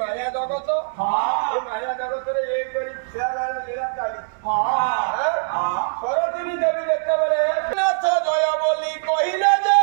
ମାୟା ଜଗତ ଏ ମାୟା ଜଗତରେ ଏଇପରି ଖିଆଲାର ଲୀଳା ଚାଲିଛି। ସରଦିନୀ ଦେବୀ ଯେତେବେଳେ ନାଥ ଜୟ ବୋଲି କହିଲେ ଯେ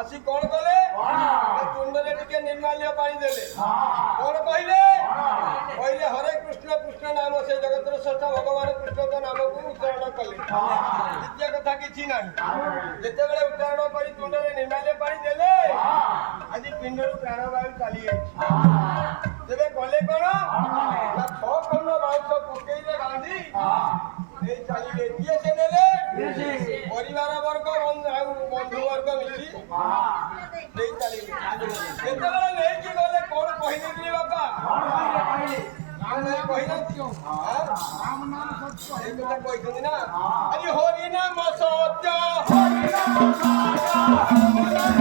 আসি কোন কলে তুণ্ডরে টিকে নির্মাল্য পানি দেলে কোন কইলে কইলে হরে কৃষ্ণ কৃষ্ণ নাম সে জগতর শ্রেষ্ঠ ভগবান কৃষ্ণଙ୍କ নামକୁ উচ্চারণ কলে দ্বিতীয় কথা কিছু নাই যেতেବେଳେ উচ্চারণ କରି তুণ্ডরে নির্মাল্য পানি দেলে আজি পিণ্ডରୁ প্রাণবায়ু চালি ଯାଇଛି তেবে কলে কোন না ছয় খণ্ড বাউশ পকেইলে বাঁধি এই চালিলে কিয়ে সে নেলে পরিবার বর্গ বন্ধু বর্গ মিশি নেই চালিলে যেତେବେଳେ ନେଇକି ଗଲେ କଣ କହିଦେଇଥିଲି ବାପା ନାମ ନାଇଁ କହିନାହାନ୍ତି ରାମ ନାମ ସତ୍ୟ ଏଇ କଥା କହିଛନ୍ତି ନା ଆଜି ହରି ନାମ ସତ୍ୟ ହରି ନାମ ସତ୍ୟ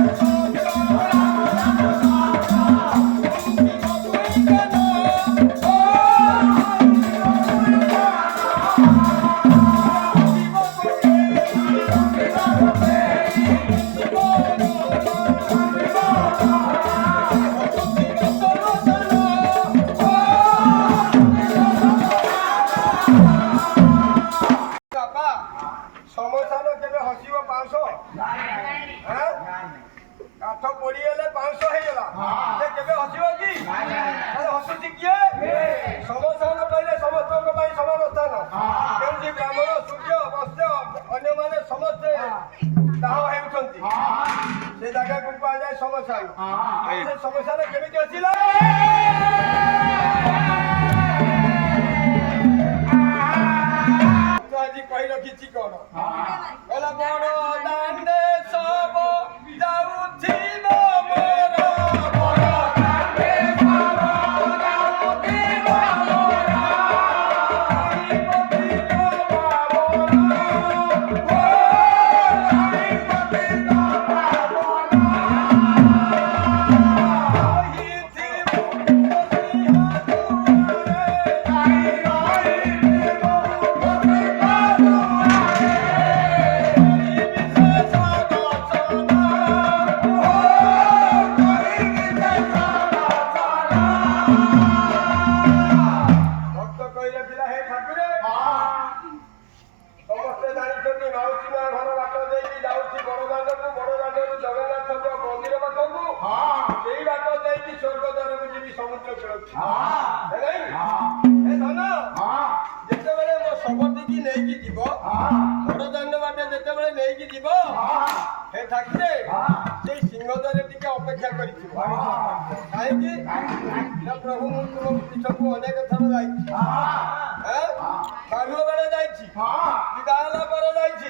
ସେ ଜାଗାକୁ କୁହାଯାଏ ସମସାନ ସେ ସମସାନ କେମିତି ଆସିଲା ଆଜି କହି ରଖିଛି କଣ କହିଲା ବଣ ଦାଣ୍ଡେ ସବୁ ଯାଉଥିବ ମୋର ବଣ ଦାଣ୍ଡେ ସବୁ ଯାଉଥିବ ମୋର ଯେତେବେଳେ ମୋ ଶବଟିକି ନେଇକି ଯିବ ବଡ଼ଦାଣ୍ଡ ବାଟେ ଯେତେବେଳେ ନେଇକି ଯିବ ହେ ଠାକୁରେ ସେଇ ସିଂହଦ୍ୱାରରେ ଟିକେ ଅପେକ୍ଷା କରିଥିବ କାହିଁକି ନା ପ୍ରଭୁ ମୁଁ ତୁମ ପୀଠକୁ ଅନେକ ଥର ଯାଇଛି ବାଢୁଅ ବେଳେ ଯାଇଛି ବିଦା ହେଲା ପରେ ଯାଇଛି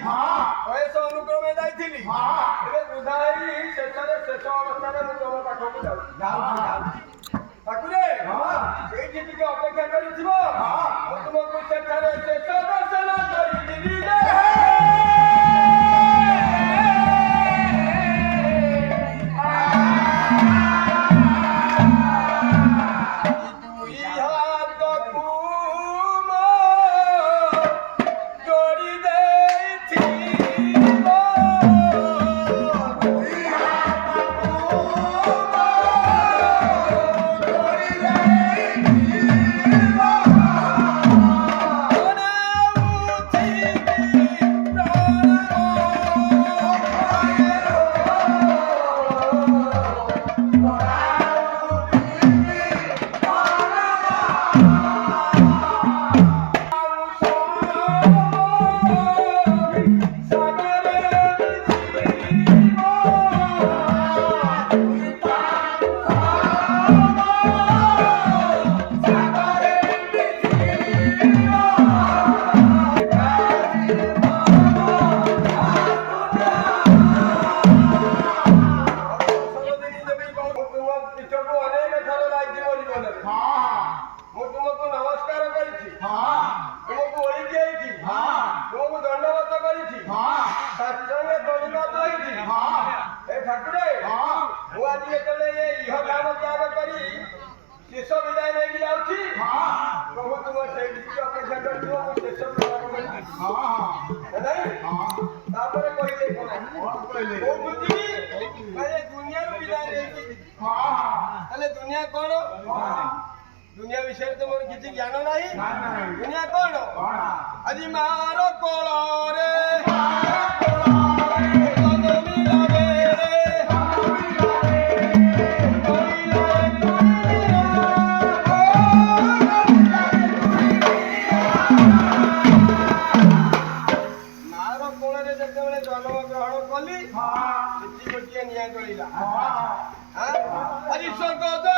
ବୟସ ଅନୁକ୍ରମେ ଯାଇଥିଲି ଏବେ ବୃଦ୍ଧା ହେଇ ଶେଷରେ ଶେଷ ଅବସ୍ଥାରେ ମୁଁ ତମ ପାଖକୁ ଯାଉଛି ଠାକୁରେ ସେଇଠି ଟିକେ ଅପେକ୍ଷା କରିଥିବ ମୁଁ ତୁମକୁ ସେଠାରେ ଶେଷ ଦର୍ଶନ କରିଯିବି ଯୋଡ଼ି ଦେଇଥିବ କୋଉଠୁ ଯିବି ଆରେ ଦୁନିଆରୁ ବିଦାୟ ନେଇକି ତାହେଲେ ଦୁନିଆ କଣ ଦୁନିଆ ବିଷୟରେ ତ ମୋର କିଛି ଜ୍ଞାନ ନାହିଁ ଦୁନିଆ କଣ ଆଜି ମାର କୋଳରେ ଆଜି ସ୍ୱର୍ଗ